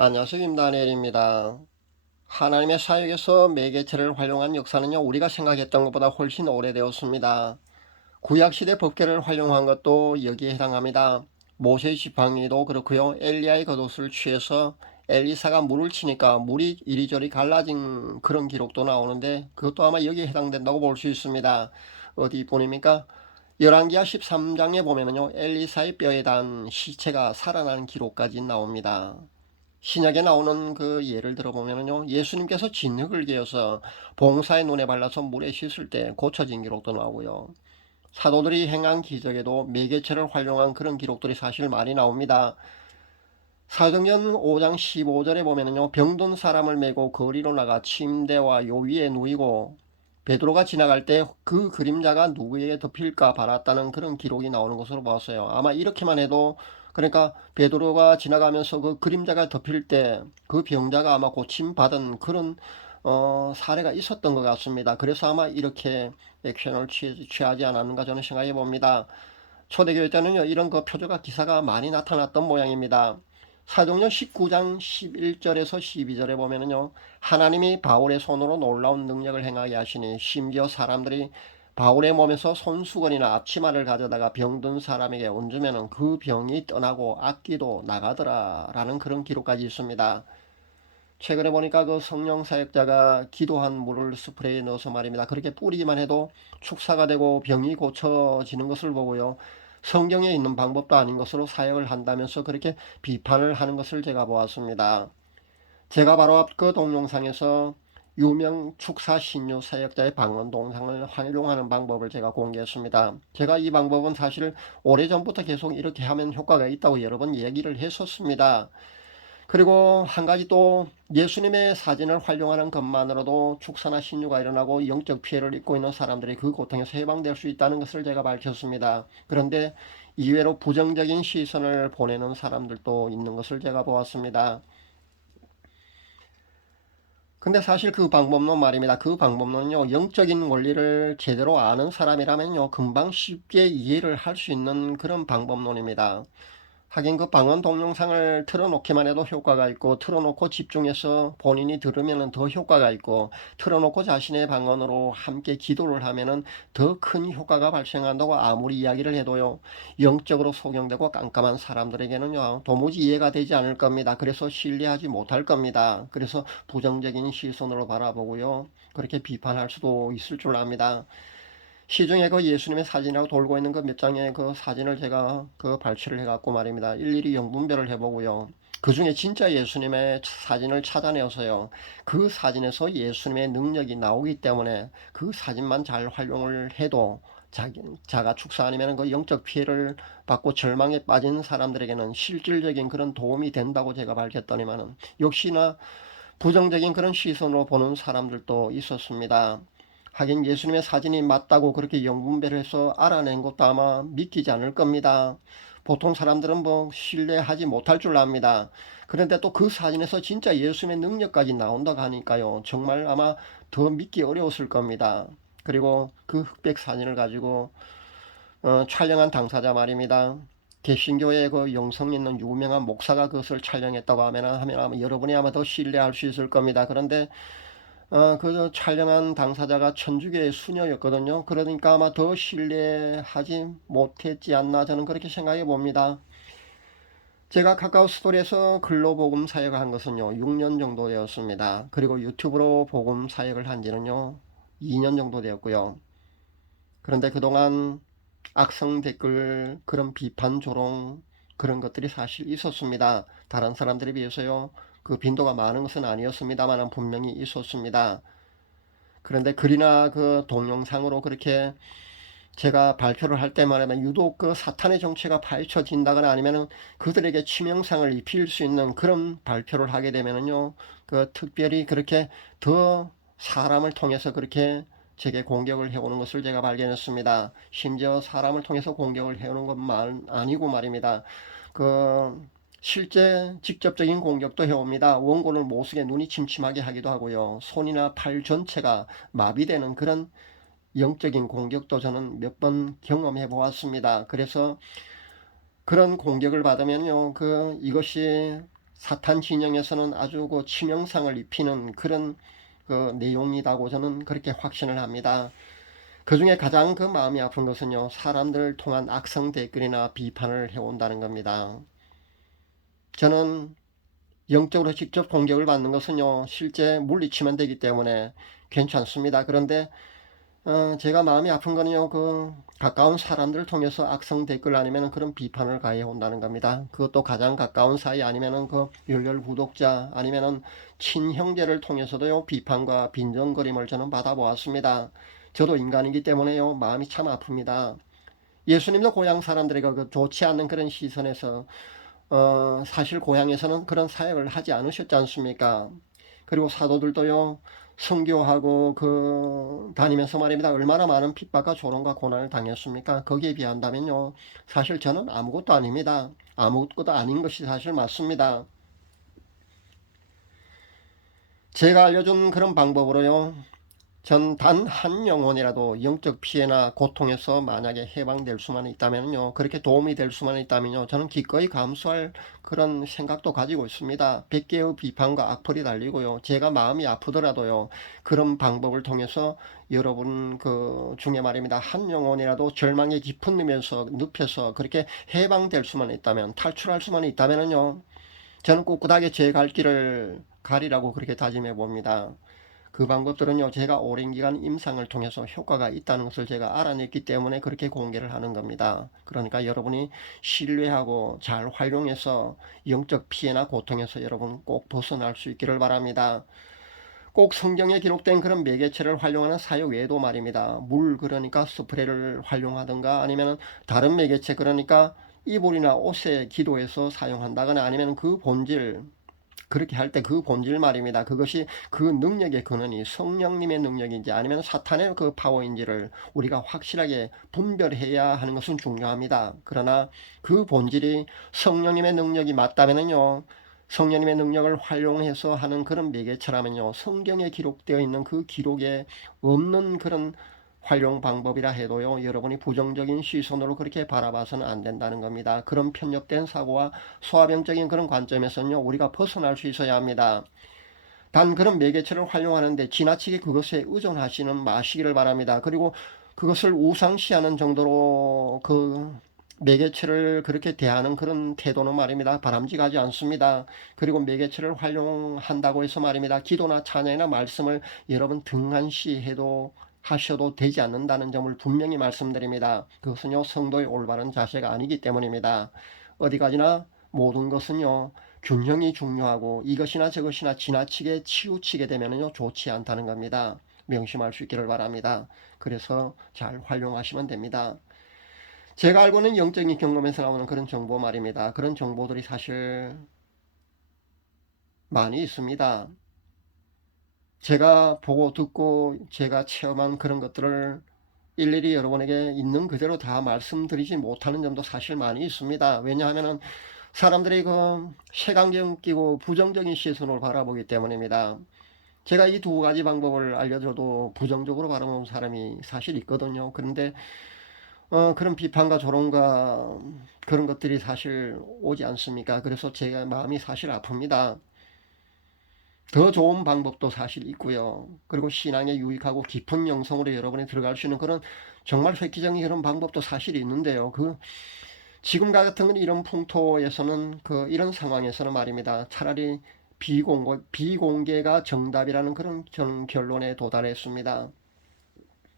안녕하세요. 김다니엘입니다. 하나님의 사역에서 매개체를 활용한 역사는요, 우리가 생각했던 것보다 훨씬 오래되었습니다. 구약시대 법계를 활용한 것도 여기에 해당합니다. 모세의 지팡이도 그렇고요. 엘리야의 겉옷을 취해서 엘리사가 물을 치니까 물이 이리저리 갈라진 그런 기록도 나오는데 그것도 아마 여기에 해당된다고 볼 수 있습니다. 어디 뿐입니까? 열왕기하 13장에 보면은요, 엘리사의 뼈에 닿은 시체가 살아나는 기록까지 나옵니다. 신약에 나오는 그 예를 들어보면요. 예수님께서 진흙을 개어서 봉사의 눈에 발라서 물에 씻을 때 고쳐진 기록도 나오고요. 사도들이 행한 기적에도 매개체를 활용한 그런 기록들이 사실 많이 나옵니다. 사도행전 5장 15절에 보면요. 병든 사람을 메고 거리로 나가 침대와 요 위에 누이고 베드로가 지나갈 때 그 그림자가 누구에게 덮일까 바랐다는 그런 기록이 나오는 것으로 보았어요. 아마 이렇게만 해도 그러니까 베드로가 지나가면서 그 그림자가 덮일 때 그 병자가 아마 고침 받은 그런 어, 사례가 있었던 것 같습니다. 그래서 아마 이렇게 액션을 취, 취하지 않았는가 저는 생각해 봅니다. 초대교회 때는요 이런 그 표적과 기사가 많이 나타났던 모양입니다. 사도행전 19장 11절에서 12절에 보면은요 하나님이 바울의 손으로 놀라운 능력을 행하게 하시니 심지어 사람들이 바울의 몸에서 손수건이나 앞치마를 가져다가 병든 사람에게 얹으면 그 병이 떠나고 악기도 나가더라 라는 그런 기록까지 있습니다. 최근에 보니까 그 성령 사역자가 기도한 물을 스프레이에 넣어서 말입니다. 그렇게 뿌리기만 해도 축사가 되고 병이 고쳐지는 것을 보고요. 성경에 있는 방법도 아닌 것으로 사역을 한다면서 그렇게 비판을 하는 것을 제가 보았습니다. 제가 바로 앞 그 동영상에서 유명 축사 신유 사역자의 방언 동상을 활용하는 방법을 제가 공개했습니다. 제가 이 방법은 사실 오래전부터 계속 이렇게 하면 효과가 있다고 여러 번 얘기를 했었습니다. 그리고 한 가지 또 예수님의 사진을 활용하는 것만으로도 축사나 신유가 일어나고 영적 피해를 입고 있는 사람들이 그 고통에서 해방될 수 있다는 것을 제가 밝혔습니다. 그런데 이외로 부정적인 시선을 보내는 사람들도 있는 것을 제가 보았습니다. 근데 사실 그 방법론 말입니다. 그 방법론은요, 영적인 원리를 제대로 아는 사람이라면요, 금방 쉽게 이해를 할 수 있는 그런 방법론입니다. 하긴 그 방언 동영상을 틀어놓기만 해도 효과가 있고 틀어놓고 집중해서 본인이 들으면 더 효과가 있고 틀어놓고 자신의 방언으로 함께 기도를 하면 더 큰 효과가 발생한다고 아무리 이야기를 해도요. 영적으로 소경되고 깜깜한 사람들에게는요 도무지 이해가 되지 않을 겁니다. 그래서 신뢰하지 못할 겁니다. 그래서 부정적인 시선으로 바라보고요. 그렇게 비판할 수도 있을 줄 압니다 시중에 그 예수님의 사진이라고 돌고 있는 그 몇 장의 그 사진을 제가 그 발췌를 해갖고 말입니다. 일일이 영분별을 해보고요. 그 중에 진짜 예수님의 사진을 찾아내어서요. 그 사진에서 예수님의 능력이 나오기 때문에 그 사진만 잘 활용을 해도 자기, 자가 축사 아니면 그 영적 피해를 받고 절망에 빠진 사람들에게는 실질적인 그런 도움이 된다고 제가 밝혔더니만은 역시나 부정적인 그런 시선으로 보는 사람들도 있었습니다. 하긴 예수님의 사진이 맞다고 그렇게 영분별해서 알아낸 것도 아마 믿기지 않을 겁니다. 보통 사람들은 뭐 신뢰하지 못할 줄 압니다. 그런데 또 그 사진에서 진짜 예수님의 능력까지 나온다고 하니까요. 정말 아마 더 믿기 어려웠을 겁니다. 그리고 그 흑백 사진을 가지고 어, 촬영한 당사자 말입니다. 개신교의 그 영성 있는 유명한 목사가 그것을 촬영했다고 하면, 하면 여러분이 아마 더 신뢰할 수 있을 겁니다. 그런데 어, 그 촬영한 당사자가 천주교의 수녀였거든요. 그러니까 아마 더 신뢰하지 못했지 않나 저는 그렇게 생각해 봅니다. 제가 카카오 스토리에서 글로 복음 사역을 한 것은요 6년 정도 되었습니다. 그리고 유튜브로 복음 사역을 한 지는요 2년 정도 되었고요. 그런데 그동안 악성 댓글 그런 비판 조롱 그런 것들이 사실 있었습니다. 다른 사람들에 비해서요. 그 빈도가 많은 것은 아니었습니다만 분명히 있었습니다. 그런데 글이나 그 동영상으로 그렇게 제가 발표를 할 때만 하면 유독 그 사탄의 정체가 파헤쳐진다거나 아니면은 그들에게 치명상을 입힐 수 있는 그런 발표를 하게 되면은요, 그 특별히 그렇게 더 사람을 통해서 그렇게 제게 공격을 해오는 것을 제가 발견했습니다. 심지어 사람을 통해서 공격을 해오는 것만 아니고 말입니다. 그 실제 직접적인 공격도 해옵니다. 못 쓰게 눈이 침침하게 하기도 하고요. 손이나 팔 전체가 마비되는 그런 영적인 공격도 저는 몇 번 경험해 보았습니다. 그래서 그런 공격을 받으면요, 그 이것이 사탄 진영에서는 아주 그 치명상을 입히는 그런 그 내용이라고 저는 그렇게 확신을 합니다. 그 중에 가장 그 마음이 아픈 것은요, 사람들을 통한 악성 댓글이나 비판을 해온다는 겁니다. 저는 영적으로 직접 공격을 받는 것은요, 실제 물리치면 되기 때문에 괜찮습니다. 그런데 어, 제가 마음이 아픈 거는요, 그, 가까운 사람들을 통해서 악성 댓글 아니면 그런 비판을 가해 온다는 겁니다. 그것도 가장 가까운 사이 아니면은 그 열렬 구독자 아니면은 친형제를 통해서도요, 비판과 빈정거림을 저는 받아보았습니다. 저도 인간이기 때문에요, 마음이 참 아픕니다. 예수님도 고향 사람들에게 그 좋지 않는 그런 시선에서, 어, 사실 고향에서는 그런 사역을 하지 않으셨지 않습니까? 그리고 사도들도요, 선교하고 그 다니면서 말입니다. 얼마나 많은 핍박과 조롱과 고난을 당했습니까? 거기에 비한다면요. 사실 저는 아무것도 아닙니다. 아무것도 아닌 것이 사실 맞습니다. 제가 알려준 그런 방법으로요. 전 단 한 영혼이라도 영적 피해나 고통에서 만약에 해방될 수만 있다면요. 그렇게 도움이 될 수만 있다면요. 저는 기꺼이 감수할 그런 생각도 가지고 있습니다. 100개의 비판과 악플이 달리고요. 제가 마음이 아프더라도요. 그런 방법을 통해서 여러분 그 중에 말입니다. 한 영혼이라도 절망의 깊은 늪에서 늪에서 그렇게 해방될 수만 있다면 탈출할 수만 있다면은요. 저는 꿋꿋하게 제 갈 길을 가리라고 그렇게 다짐해 봅니다. 그 방법들은요, 제가 오랜 기간 임상을 통해서 효과가 있다는 것을 제가 알아냈기 때문에 그렇게 공개를 하는 겁니다. 그러니까 여러분이 신뢰하고 잘 활용해서 영적 피해나 고통에서 여러분 꼭 벗어날 수 있기를 바랍니다. 꼭 성경에 기록된 그런 매개체를 활용하는 사역 외에도 말입니다. 물 그러니까 스프레이를 활용하든가 아니면 다른 매개체 그러니까 이불이나 옷에 기도해서 사용한다거나 아니면 그 본질 그렇게 할 때 그 본질 말입니다. 그것이 그 능력의 근원이 성령님의 능력인지 아니면 사탄의 그 파워인지를 우리가 확실하게 분별해야 하는 것은 중요합니다. 그러나 그 본질이 성령님의 능력이 맞다면요. 성령님의 능력을 활용해서 하는 그런 매개체라면요. 성경에 기록되어 있는 그 기록에 없는 그런 활용 방법이라 해도요, 여러분이 부정적인 시선으로 그렇게 바라봐서는 안 된다는 겁니다. 그런 편협된 사고와 소화병적인 그런 관점에서는요, 우리가 벗어날 수 있어야 합니다. 단 그런 매개체를 활용하는데 지나치게 그것에 의존하시는 마시기를 바랍니다. 그리고 그것을 우상시하는 정도로 그 매개체를 그렇게 대하는 그런 태도는 말입니다. 바람직하지 않습니다. 그리고 매개체를 활용한다고 해서 말입니다. 기도나 찬양이나 말씀을 여러분 등한시해도 하셔도 되지 않는다는 점을 분명히 말씀드립니다. 그것은요, 성도의 올바른 자세가 아니기 때문입니다. 어디까지나 모든 것은요, 균형이 중요하고 이것이나 저것이나 지나치게 치우치게 되면요, 좋지 않다는 겁니다. 명심할 수 있기를 바랍니다. 그래서 잘 활용하시면 됩니다. 제가 알고는 영적인 경험에서 나오는 그런 정보 말입니다. 그런 정보들이 사실 많이 있습니다. 제가 보고 듣고 제가 체험한 그런 것들을 일일이 여러분에게 있는 그대로 다 말씀드리지 못하는 점도 사실 많이 있습니다. 왜냐하면 사람들이 그 색안경 끼고 부정적인 시선으로 바라보기 때문입니다. 제가 이 두 가지 방법을 알려줘도 부정적으로 바라보는 사람이 사실 있거든요. 그런데 어, 그런 비판과 조롱과 그런 것들이 사실 오지 않습니까? 그래서 제가 마음이 사실 아픕니다. 더 좋은 방법도 사실 있고요. 그리고 신앙에 유익하고 깊은 영성으로 여러분이 들어갈 수 있는 그런 정말 획기적인 그런 방법도 사실 있는데요. 그 지금 같은 이런 풍토에서는 그 이런 상황에서는 말입니다. 차라리 비공개, 비공개가 정답이라는 그런 저는 결론에 도달했습니다.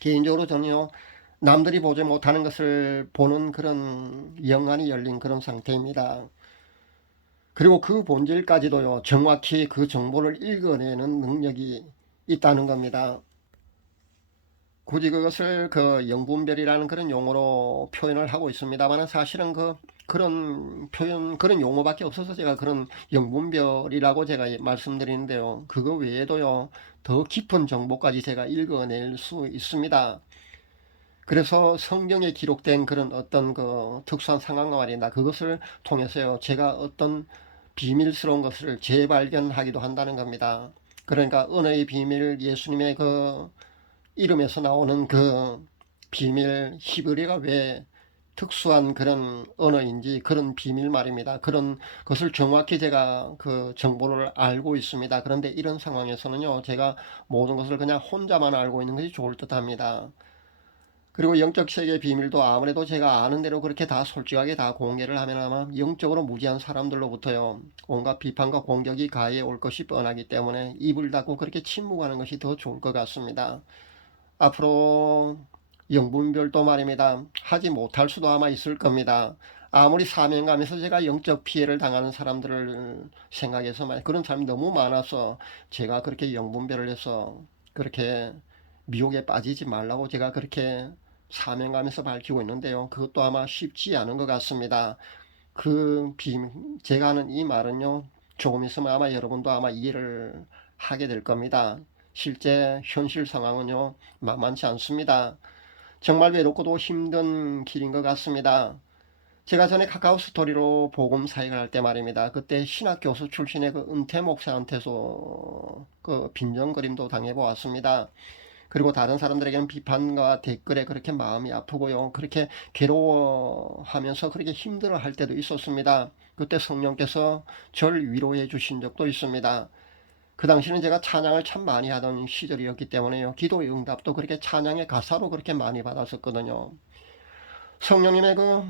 개인적으로 저는요, 남들이 보지 못하는 것을 보는 그런 영안이 열린 그런 상태입니다. 그리고 그 본질까지도요, 정확히 그 정보를 읽어내는 능력이 있다는 겁니다. 굳이 그것을 그 영분별이라는 그런 용어로 표현을 하고 있습니다만 사실은 그 그런 표현 그런 용어밖에 없어서 제가 그런 영분별이라고 제가 말씀드리는데요. 그거 외에도요 더 깊은 정보까지 제가 읽어낼 수 있습니다. 그래서 성경에 기록된 그런 어떤 그 특수한 상황과 말이다. 그것을 통해서요 제가 어떤 비밀스러운 것을 재발견하기도 한다는 겁니다. 그러니까 은혜의 비밀 예수님의 그 이름에서 나오는 그 비밀 히브리가 왜 특수한 그런 언어인지 그런 비밀 말입니다. 그런 것을 정확히 제가 그 정보를 알고 있습니다. 그런데 이런 상황에서는요, 제가 모든 것을 그냥 혼자만 알고 있는 것이 좋을 듯 합니다. 그리고 영적 세계 비밀도 아무래도 제가 아는 대로 그렇게 다 솔직하게 다 공개를 하면 아마 영적으로 무지한 사람들로부터요 온갖 비판과 공격이 가해 올 것이 뻔하기 때문에 입을 닫고 그렇게 침묵하는 것이 더 좋을 것 같습니다. 앞으로 영분별도 말입니다. 하지 못할 수도 아마 있을 겁니다. 아무리 사명감에서 제가 영적 피해를 당하는 사람들을 생각해서 말 그런 사람이 너무 많아서 제가 그렇게 영분별을 해서 그렇게 미혹에 빠지지 말라고 제가 그렇게 사명감에서 밝히고 있는데요. 그것도 아마 쉽지 않은 것 같습니다. 그 비, 제가 하는 이 말은요, 조금 있으면 아마 여러분도 아마 이해를 하게 될 겁니다. 실제 현실 상황은요, 만만치 않습니다. 정말 외롭고도 힘든 길인 것 같습니다. 제가 전에 카카오 스토리로 복음 사역을 할 때 말입니다. 그때 신학 교수 출신의 그 은퇴 목사한테서 그 빈정거림도 당해보았습니다. 그리고 다른 사람들에게는 비판과 댓글에 그렇게 마음이 아프고요. 그렇게 괴로워하면서 그렇게 힘들어 할 때도 있었습니다. 그때 성령께서 절 위로해 주신 적도 있습니다. 그 당시는 제가 찬양을 참 많이 하던 시절이었기 때문에요. 기도의 응답도 그렇게 찬양의 가사로 그렇게 많이 받았었거든요. 성령님의 그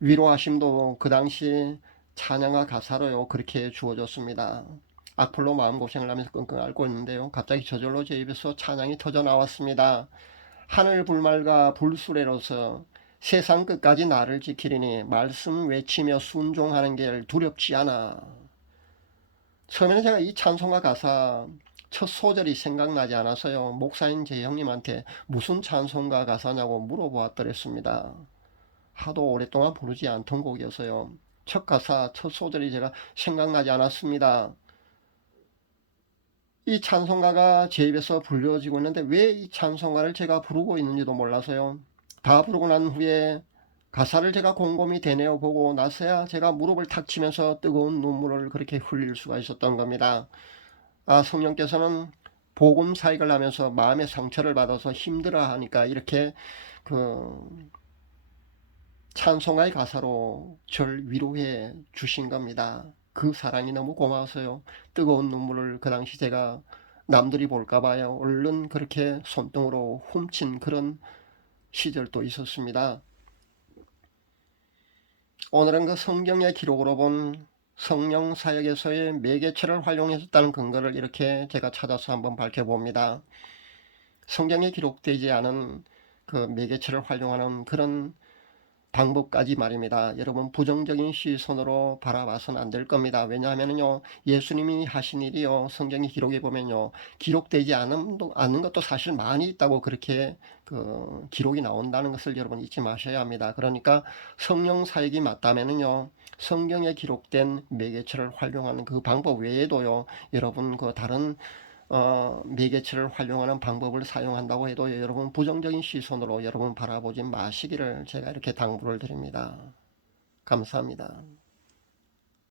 위로하심도 그 당시 찬양과 가사로요. 그렇게 주어졌습니다. 악플로 마음고생을 하면서 끙끙 앓고 있는데요. 갑자기 저절로 제 입에서 찬양이 터져 나왔습니다. 하늘 불말과 불수레로서 세상 끝까지 나를 지키리니 말씀 외치며 순종하는 게 두렵지 않아. 처음에는 제가 이 찬송가 가사 첫 소절이 생각나지 않아서요. 목사인 제 형님한테 무슨 찬송가 가사냐고 물어보았더랬습니다. 하도 오랫동안 부르지 않던 곡이어서요. 첫 가사, 첫 소절이 제가 생각나지 않았습니다. 이 찬송가가 제 입에서 불려지고 있는데 왜 이 찬송가를 제가 부르고 있는지도 몰라서요. 다 부르고 난 후에 가사를 제가 곰곰이 되뇌어 보고 나서야 제가 무릎을 탁 치면서 뜨거운 눈물을 그렇게 흘릴 수가 있었던 겁니다. 아, 성령께서는 복음 사역을 하면서 마음의 상처를 받아서 힘들어 하니까 이렇게 그 찬송가의 가사로 절 위로해 주신 겁니다. 그 사랑이 너무 고마워서요. 뜨거운 눈물을 그 당시 제가 남들이 볼까 봐요. 얼른 그렇게 손등으로 훔친 그런 시절도 있었습니다. 오늘은 그 성경의 기록으로 본 성령 사역에서의 매개체를 활용했었다는 근거를 이렇게 제가 찾아서 한번 밝혀봅니다. 성경에 기록되지 않은 그 매개체를 활용하는 그런 방법까지 말입니다. 여러분 부정적인 시선으로 바라봐서는 안 될 겁니다. 왜냐하면요 예수님이 하신 일이요 성경의 기록에 보면요 기록되지 않은, 것도 사실 많이 있다고 그렇게 그 기록이 나온다는 것을 여러분 잊지 마셔야 합니다. 그러니까 성령 사역이 맞다면은요 성경에 기록된 매개체를 활용하는 그 방법 외에도요 여러분 그 다른 어, 매개체를 활용하는 방법을 사용한다고 해도 여러분 부정적인 시선으로 여러분 바라보지 마시기를 제가 이렇게 당부를 드립니다. 감사합니다.